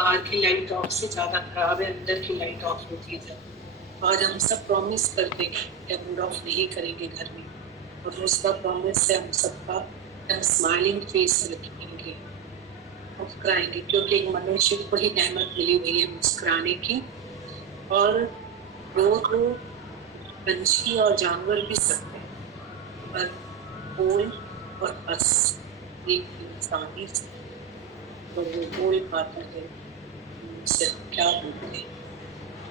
बाहर की light of से ज्यादा खराब है, अंदर की लाइट ऑफ होती है। आज हम सब प्रॉमिस करते हैं कि हम मूड ऑफ नहीं करेंगे घर में, और उसका प्रॉमिस है हम सबका, हम स्माइलिंग फेस रखेंगे, मुस्कुराएंगे, क्योंकि एक मनुष्य को ही नेमत मिली हुई है मुस्कुराने की। और लोग पंछी और जानवर भी सकते हैं, पर बोल और हंस एक इंसान ही सकता है। और वो बोल पाता है उनसे क्या बोलते हैं,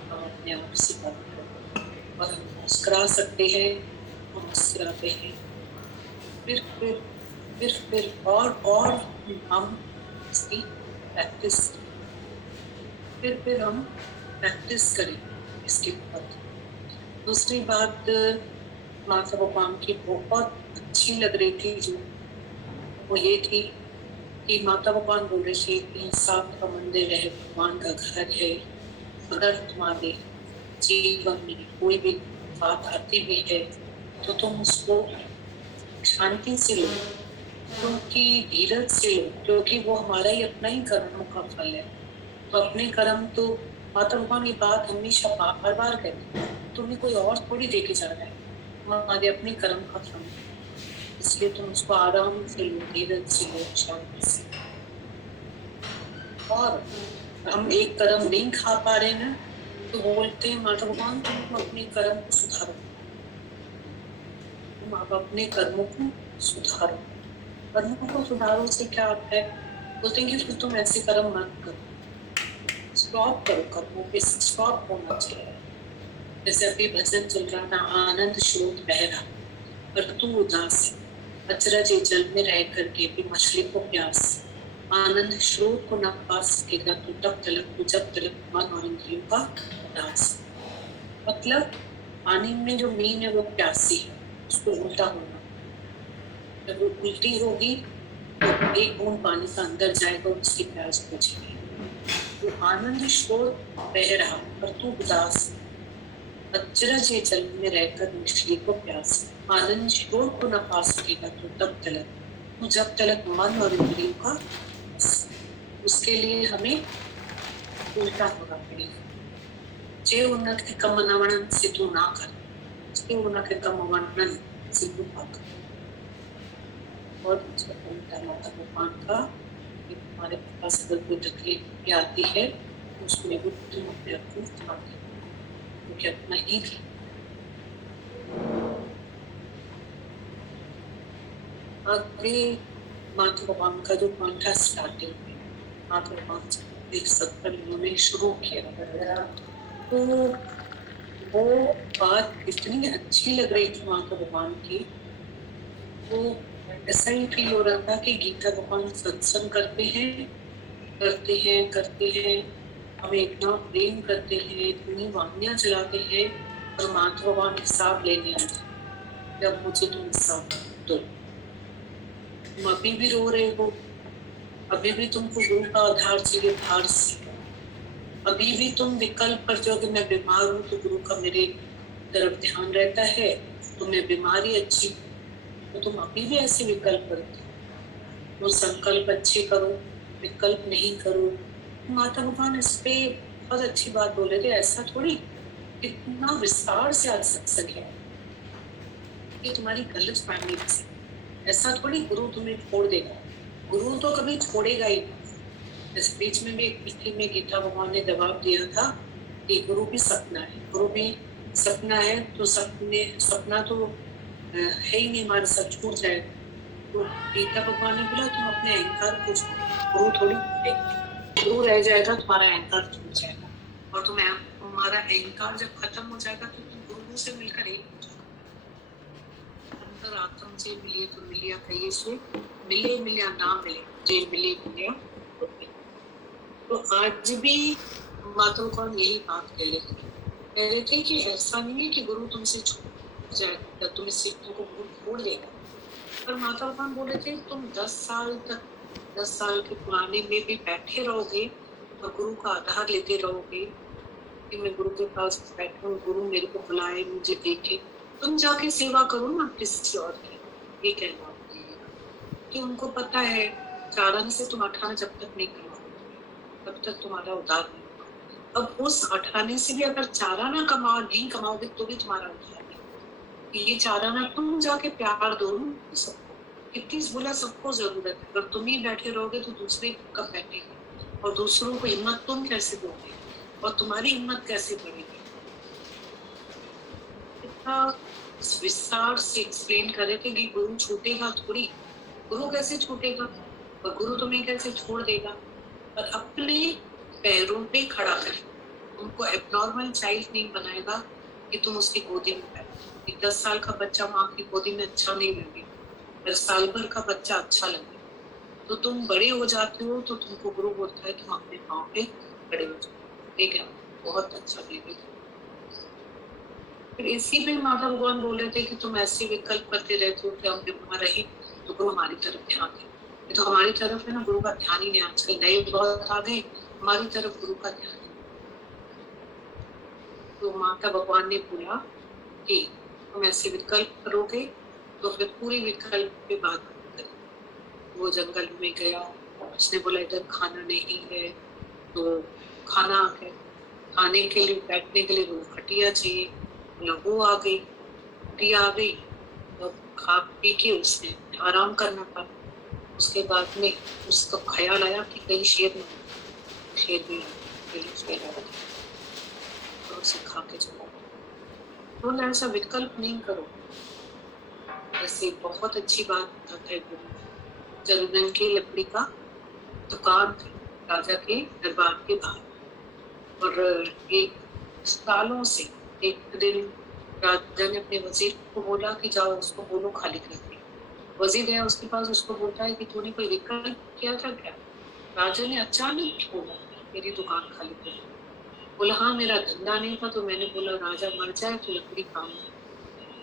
हम अपने आप से बात करते हैं, और हम मुस्कुरा सकते हैं, हम मुस्कुराते हैं। फिर और हम इसकी प्रैक्टिस, फिर हम प्रैक्टिस करें इसके ऊपर। दूसरी बात माता भगवान की बहुत अच्छी लग रही थी, जो वो ये थी कि माता भगवान बोल रहे थे कि इंसान का मंदिर है, भगवान का घर है। अगर तुम्हारे जीवन में कोई भी बात आती भी है तो तुम उसको शांति से लो, क्योंकि धीरज से लो, क्योंकि वो हमारा ही अपना ही कर्म का फल है। तो अपने कर्म तो माता भगवान ये बात हमेशा बार बार कहती है, तुम्हें कोई और थोड़ी देके जा रहा है, हमारे अपने कर्म का फल, इसलिए तुम उसको आराम से लो, धीरज से लो, शांति से। और हम एक कर्म नहीं खा पा रहे ना, तो बोलते हैं माता भगवान तुम अपने कर्म को सुधारो, तुम आप अपने कर्मों को सुधारो। कर्मों को सुधारो से क्या आता है, बोलते हैं कि फिर तुम ऐसे कर्म मत करो, स्टॉप करो, कर्मों पे स्टॉप होना चाहिए। जैसे अभी भजन चल रहा था, आनंद स्रोत बह रहा पर तू उदास है, अचरज जल में रह करके भी मछली को प्यास, आनंद स्रोत को न पा सकेगा तो तब तलक, जब तलक मन और इंद्रियों का उदास। मतलब पानी में जो मीन है वो प्यासी है, उसको उल्टा होना, जब वो उल्टी होगी तो एक बूंद पानी का अंदर जाएगा, उसकी प्यास बुझेगी। तो आनंद स्रोत बह रहा पर तू उदास, अचरज जल में रहकर मछली को प्यास, आनंद स्रोत को न पा सकेगा तो तब तलक, तो जब तलक मन और इंद्रियों का, उसके लिए हमें उल्टा होना पड़ेगा। जे उन्नत कम नवणन से तू ना कर, जे उन्नत कम वर्णन से तू ना कर। और उल्टा माता भगवान का, हमारे पास अगर कोई तकलीफ भी आती है तो उसमें भी तुम अपने आप को ध्यान दे, क्योंकि अपना ही थी। आगे माता भगवान का जो पॉइंट था स्टार्टिंग में, माता भगवान एक सत्तर इन्होंने शुरू किया, तो वो बात इतनी अच्छी लग रही थी माता भगवान की। तो ऐसा ही फील हो रहा था कि गीता भगवान सत्संग करते हैं, हमें इतना प्रेम करते हैं, इतनी वाणियां चलाते हैं, और माता भगवान हिसाब लेने आते, जब मुझे तुम हिसाब दो। तुम अभी भी रो रहे हो, अभी भी तुमको गुरु का आधार चाहिए बाहर से, अभी भी तुम विकल्प कर जो कि मैं बीमार हूँ तो गुरु का मेरे तरफ ध्यान रहता है, तो मैं बीमारी अच्छी, तो तुम अभी भी ऐसे विकल्प करते हो। तो संकल्प अच्छे करो, विकल्प नहीं करो। माता भगवान इस पे बहुत अच्छी बात बोल रहे थे, ऐसा थोड़ी, इतना विस्तार से आज सत्संग है, ये तुम्हारी गलत फहमी है, ऐसा थोड़ी गुरु तुम्हें छोड़ देगा, गुरु तो कभी छोड़ेगा ही नहीं। इस बीच में भी एक पिछली में गीता भगवान ने जवाब दिया था कि गुरु भी सपना है, गुरु भी सपना है, तो सपना तो है ही नहीं, हमारे साथ छूट जाएगा। तो गीता भगवान ने बोला तुम अपने अहंकार को, गुरु थोड़ी गुरु रह जाएगा, तुम्हारा अहंकार छूट जाएगा, और तुम्हारा अहंकार जब खत्म हो जाएगा तो तुम गुरु से मिलकर एक अंतरात्मा से मिलिए तो मिलिया कहिए से, मिले मिलिया ना मिले, जे मिले मिलिया। तो आज भी माता भगवान यही बात कह रहे थे कि ऐसा नहीं है कि गुरु तुमसे छूट जाएगा, तुम इस सीखने को गुरु छोड़ देगा। पर माता भगवान बोले थे तुम 10 साल तक, 10 साल के पुराने में भी बैठे रहोगे और गुरु का आधार लेते रहोगे कि मैं गुरु के पास बैठा हूँ, गुरु मेरे को बुलाए, मुझे देखे, तुम जाके सेवा करो ना किसी और की, ये कहना कि उनको पता है चारण से तुम 18 जब तक नहीं करो, तब तक तुम्हारा उद्धार नहीं होगा। अब उस 8 आने से भी अगर 4 आना नहीं कमाओगे तो भी तुम्हारा उद्धार नहीं। ये 4 आना तुम जाके प्यार दो सबको, कितनी बोला सबको जरूरत है। अगर तुम ही बैठे रहोगे तो दूसरे कब बैठेंगे, और दूसरों को हिम्मत तुम कैसे दोगे, और तुम्हारी हिम्मत कैसे बढ़ेगी। इतना विस्तार से एक्सप्लेन करे थे कि गुरु छूटेगा थोड़ी, गुरु कैसे छूटेगा, और गुरु तुम्हें कैसे छोड़ देगा। और अपने पैरों पे खड़ा करे, उनको एबनॉर्मल चाइल्ड नहीं बनाएगा कि तुम उसकी गोदी में बैठो। 10 साल का बच्चा माँ की गोदी में अच्छा नहीं लगे, और साल भर का बच्चा अच्छा लगे। तो तुम बड़े हो जाते हो तो तुमको गुरु बोलता है तुम अपने पाँव पे खड़े हो जाओ, ठीक है, बहुत अच्छा लगेगा। फिर इसी में माता भगवान बोल रहे थे कि तुम ऐसे विकल्प करते रहते हो कि हम बीमार रहे तो गुरु हमारी तरफ ध्यान दे। ये तो हमारी तरफ है ना, गुरु का ध्यान ही नहीं। आजकल नए बहुत आ गए, हमारी तरफ गुरु का ध्यान। तो माता भगवान ने बोला कि तुम ऐसे विकल्प करोगे तो फिर पूरे विकल्प पे बात करें। वो जंगल में गया, उसने बोला इधर खाना नहीं है, तो खाना आ गया, खाने के लिए बैठने के लिए वो खटिया चाहिए, बोला वो आ गई, खटिया आ गई। तो खा पी के उसने आराम करना था। उसके बाद में उसको ख्याल आया कि कहीं शेर न हो। शेर भी शेर आ गया तो उसे खा के चला। तो ऐसा विकल्प नहीं करो। ऐसे बहुत अच्छी बात बताता है गुरु। चंदन की लकड़ी का दुकान थी राजा के दरबार के बाहर, और एक सालों से एक दिन राजा ने अपने वजीर को बोला कि जाओ उसको बोलो खाली कर दे। वजीर गया उसके पास, उसको बोलता है कि तूने कोई विकल्प किया था क्या। राजा ने अचानक बोला मेरी दुकान खाली कर दो। बोला हाँ मेरा धंधा नहीं था तो मैंने बोला राजा मर जाए तो लकड़ी काम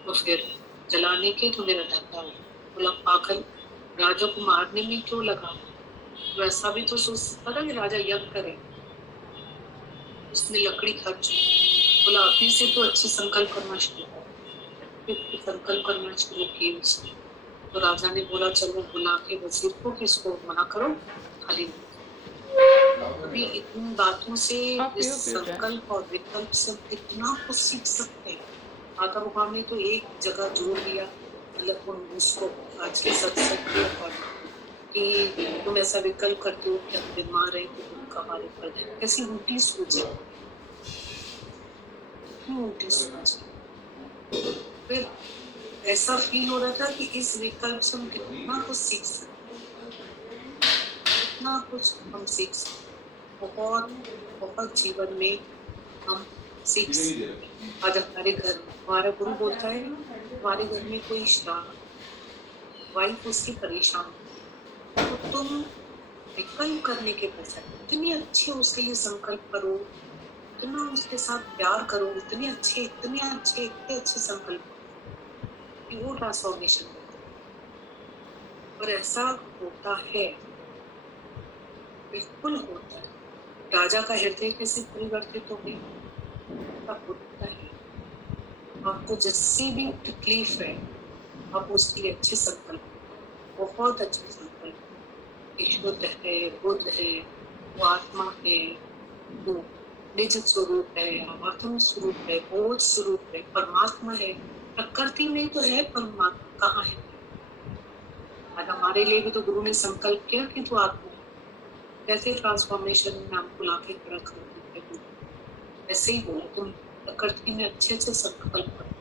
तो फिर जलाने के तो मेरा धंधा हो। बोला पागल, राजा को मारने में क्यों लगा, तो ऐसा भी तो सोच सकता था कि राजा यज्ञ करे। उसने लकड़ी खर्च, बोला अभी से तो अच्छे संकल्प करना शुरू कर। संकल्प करना शुरू किए उसने। तो राजा ने बोला चलो बुला के वजीर को कि इसको मना करो खाली। अभी इन बातों से इस संकल्प और विकल्प सब कितना कुछ सीख सकते हैं। माता भगवान ने तो एक जगह जोड़ दिया, मतलब उसको आज के सत्संग के कि तुम ऐसा विकल्प करते हो कि हम बीमार रहे तो तुम हमारे पर कैसी उल्टी सोच है, उल्टी सोच। फिर ऐसा फील हो रहा था कि इस विकल्प से हम कितना कुछ सीख सकते, कितना कुछ हम सीख सकते, बहुत बहुत जीवन में हम सीख सकते। आज हमारे घर हमारा गुरु बोलता है हमारे घर में कोई श्राप, वाइफ उसकी परेशान, तो तुम विकल्प करने के बजाय इतनी अच्छी उसके लिए संकल्प करो, इतना उसके साथ प्यार करो, इतने अच्छे संकल्प कि वो ट्रांसफॉर्मेशन होता है। और ऐसा होता है, बिल्कुल होता है। राजा का हृदय कैसे परिवर्तित हो गया होता है। आपको जिससे भी तकलीफ है आप उसके लिए अच्छे संकल्प, बहुत अच्छे संकल्प, शुद्ध है, बुद्ध है, वो आत्मा है, वो निज स्वरूप है, आत्म स्वरूप है, बोध स्वरूप है, परमात्मा है। प्रकृति में तो है परमात्मा, कहाँ है। और हमारे लिए भी तो गुरु ने संकल्प किया कि तू आत्मा कैसे ट्रांसफॉर्मेशन में हमको लाके खड़ा कर दे। ऐसे ही बोला तुम प्रकृति में अच्छे से संकल्प करो,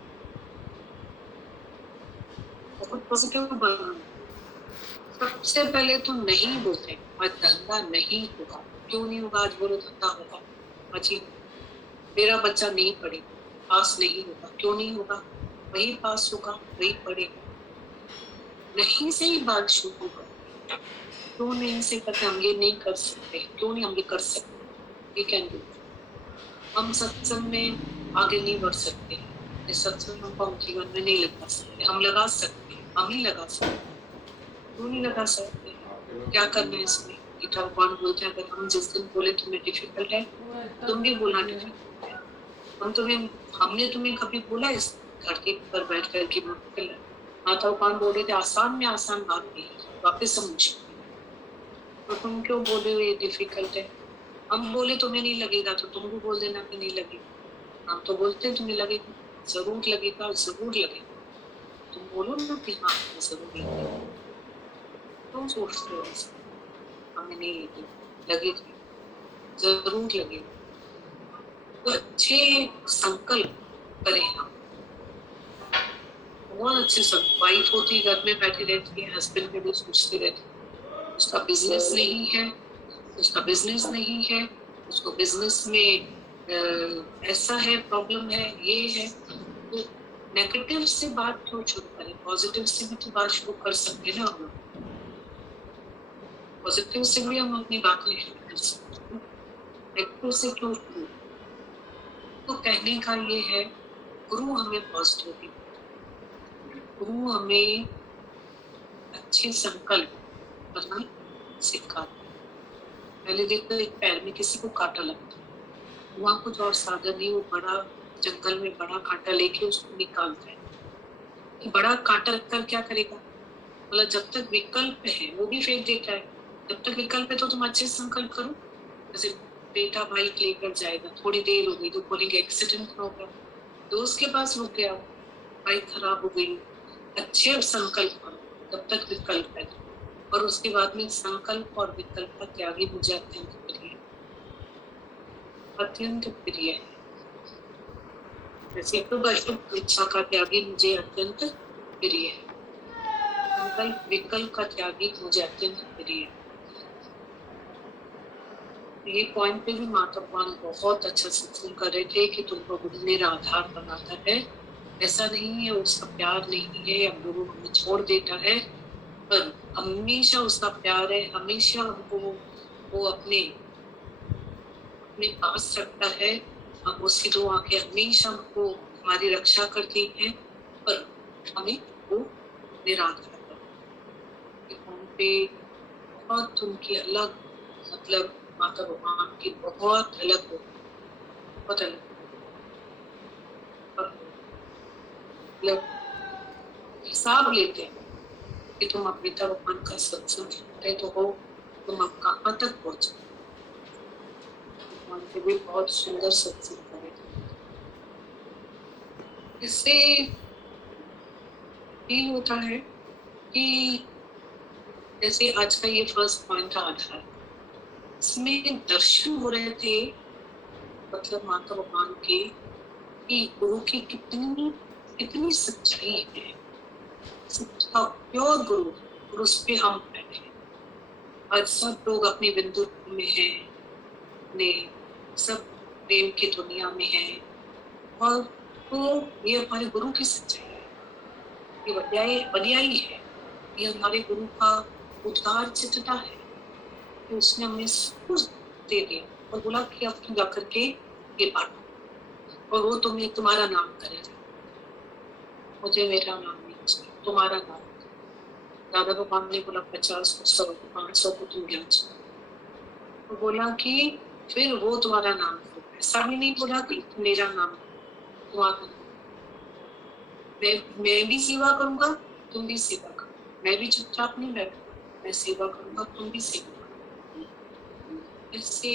बहुत पॉजिटिव बनो। सबसे पहले तो नहीं बोलते और धंधा नहीं होगा। क्यों नहीं होगा? आज बोलो धंधा होगा। अजी मेरा बच्चा नहीं पढ़ेगा, पास नहीं होगा। क्यों नहीं होगा? वही पास होगा, वही पढ़ेगा। नहीं से ही बात शुरू होगा। क्यों नहीं से पता हम ये नहीं कर सकते, क्यों नहीं हम ये कर सकते, ये कैन डू। हम सत्संग में आगे नहीं बढ़ सकते, इस सत्संग को हम जीवन में नहीं लगा सकते। हम लगा सकते, हम ही लगा सकते। क्यों नहीं लगा सकते? क्या करना है इसमें? गीता भगवान बोलते हैं अगर हम जिस दिन बोले तुम्हें डिफिकल्ट है, तुम भी बोलना डिफिकल्ट है। हमने तुम्हें कभी बोला इस धरती पर बैठ कर की मुश्किल है? माता भगवान बोल रहे थे आसान में आसान बात नहीं है, वापिस हम मुश्किल। तो तुम क्यों बोले हो ये डिफिकल्ट है? हम बोले तुम्हें नहीं लगेगा तो तुम भी बोल देना कि नहीं लगेगा। हम तो बोलते हैं तुम्हें लगेगा, जरूर लगेगा, जरूर लगेगा। तुम बोलो ना कि हाँ हमें जरूर लगेगा। क्यों सोचते हो ऐसे? हमें नहीं लगेगा, लगेगा, जरूर लगेगा। तो अच्छे संकल्प करें हम। बहुत अच्छे सब वाइफ होती घर में बैठी रहती है, हस्बैंड के लिए सोचती रहती है, उसका बिजनेस नहीं है, उसका बिजनेस नहीं है, उसको बिजनेस में ऐसा है, प्रॉब्लम है, ये है। तो नेगेटिव से बात क्यों शुरू करें? पॉजिटिव से भी तो बात शुरू कर सकते हैं ना हम लोग। पॉजिटिव से भी हम अपनी बातें शुरू कर सकते हैं, नेगेटिव से क्यों शुरू? तो कहने का ये है, गुरु हमें पॉजिटिविटी, गुरु हमें अच्छे संकल्प करना सिखाता है। पहले देखो, एक पैर में किसी को कांटा लगता है, वहां कुछ और साधन नहीं, वो बड़ा जंगल में बड़ा कांटा लेके उसको निकालता है। कि बड़ा कांटा रखकर क्या करेगा? मतलब जब तक विकल्प है वो भी फेंक देता है। जब तक विकल्प है तो तुम अच्छे संकल्प करो। जैसे बेटा बाइक लेकर जाएगा, थोड़ी देर हो गई तो बोलेंगे एक्सीडेंट हो गया, दोस्त के पास रुक गया, बाइक खराब हो गई। अच्छे संकल्प करो जब तक विकल्प है। और उसके बाद में संकल्प और विकल्प का त्यागी मुझे अत्यंत प्रिय है, अत्यंत प्रिय है। जैसे तो इच्छा का त्यागी मुझे अत्यंत प्रिय है, संकल्प विकल्प का त्यागी मुझे अत्यंत प्रिय है। ये पॉइंट पे भी माता भगवान बहुत अच्छा सत्संग कर रहे थे कि तुमको गुरु मेरा आधार बनाता है। ऐसा नहीं है उसका प्यार नहीं है या गुरु हमें छोड़ देता है, पर हमेशा उसका प्यार है, हमेशा हमको वो अपने अपने पास रखता है। हम उसकी दो आंखें हमेशा हमको हमारी रक्षा करती हैं, पर हमें वो निराधार करता पे बहुत उनकी अलग, मतलब माता भगवान की बहुत अलग, बहुत अलग, मतलब हिसाब लेते हैं कि तुम अपने भगवान का सत्संग सुनते तो हो, तुम अब कहाँ तक पहुंचे। भगवान के भी बहुत सुंदर सत्संग करे थे। इससे ये होता है कि जैसे आज का ये फर्स्ट पॉइंट था आधार, इसमें दर्शन हो रहे थे, मतलब माता भगवान के कि गुरु की कितनी कितनी सच्चाई है, सच्चा प्योर गुरु, और उस पे हम बैठे। आज सब लोग अपनी बिंदु में हैं, अपने सब प्रेम की दुनिया में हैं, और तो ये हमारे गुरु की सच्चाई है, ये बलियाई है, ये हमारे गुरु का उदार चित्तता है कि उसने हमें सब कुछ दे दिया और बोला कि अब तुम जाकर के ये बांटो, और वो तुम्हें तुम्हारा नाम करेगा। मुझे मेरा नाम नहीं चाहिए, तुम्हारा नाम। दादा भगवान ने बोला 50 को 100 को 500 को तुम ज्ञान। तो बोला कि फिर वो तुम्हारा नाम, ऐसा भी नहीं बोला कि मेरा नाम, तुम्हारा। मैं भी सेवा करूंगा, तुम भी सेवा करो, मैं भी चुपचाप नहीं बैठूंगा, मैं सेवा करूंगा, तुम भी सेवा करो। इससे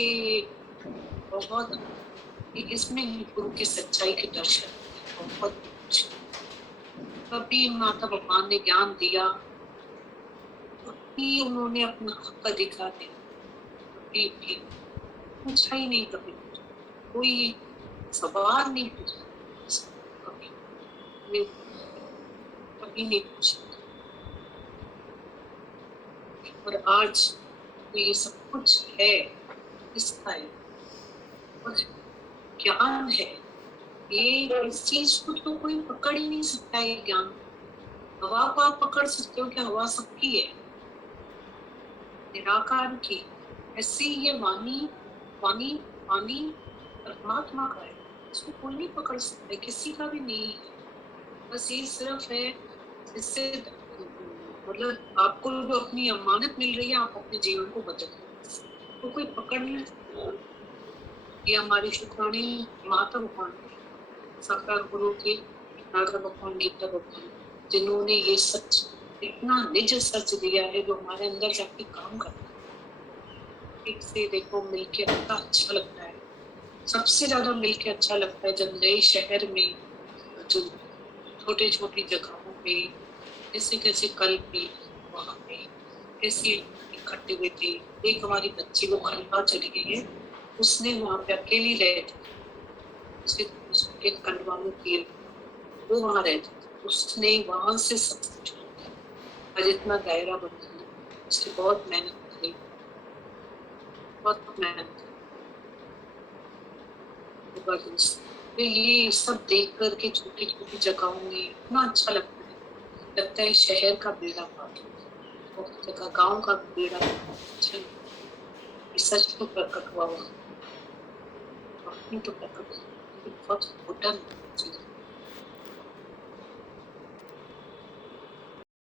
बहुत, इसमें गुरु की सच्चाई के दर्शन बहुत। कभी माता भगवान ने ज्ञान दिया, कभी उन्होंने अपना हक अधिकार दिया, कभी भी पूछा ही नहीं, कभी कोई सवाल नहीं पूछा, कभी नहीं पूछा। और आज तो ये सब कुछ है, इसका है, और ज्ञान है, ये इस चीज को तो कोई पकड़ ही नहीं सकता है। ज्ञान हवा को आप पकड़ सकते हो क्या? हवा सबकी है, निराकार की। ऐसे ये वाणी वाणी वाणी परमात्मा का है, इसको कोई नहीं पकड़ सकता, किसी का भी नहीं है। बस ये सिर्फ है, इससे मतलब आपको जो अपनी अमानत मिल रही है, आप अपने जीवन को बदल, तो कोई पकड़ नहीं सकता। ये हमारी शुक्रानी माता भगवान साकार गुरु के नागर भगवान, गीता भगवान, जिन्होंने ये सच, इतना निज सच दिया है जो हमारे अंदर जाके काम करता है। एक से देखो मिलके इतना अच्छा लगता है। सबसे ज्यादा मिलके अच्छा लगता है जब नए शहर में जो छोटे छोटी जगहों पे कैसे कैसे कल भी वहां पे कैसे इकट्ठे हुए थे। एक हमारी बच्ची वो खंडवा चली गई है, उसने वहां पे अकेली रहती थी, उसके खंडवा में पेड़, वो वहां रहती थी, उसने वहां से सब कुछ आज इतना दायरा बन गया। उसने बहुत मेहनत करी, बहुत मेहनत जबरदस्त। तो ये सब देख करके छोटी छोटी जगहों में इतना अच्छा लगता है। लगता है शहर का बेड़ा पार, बहुत जगह गांव का बेड़ा पार। अच्छा, ये सच तो प्रकट हुआ, वहां अपनी तो प्रकट हुआ, लेकिन बहुत घुटन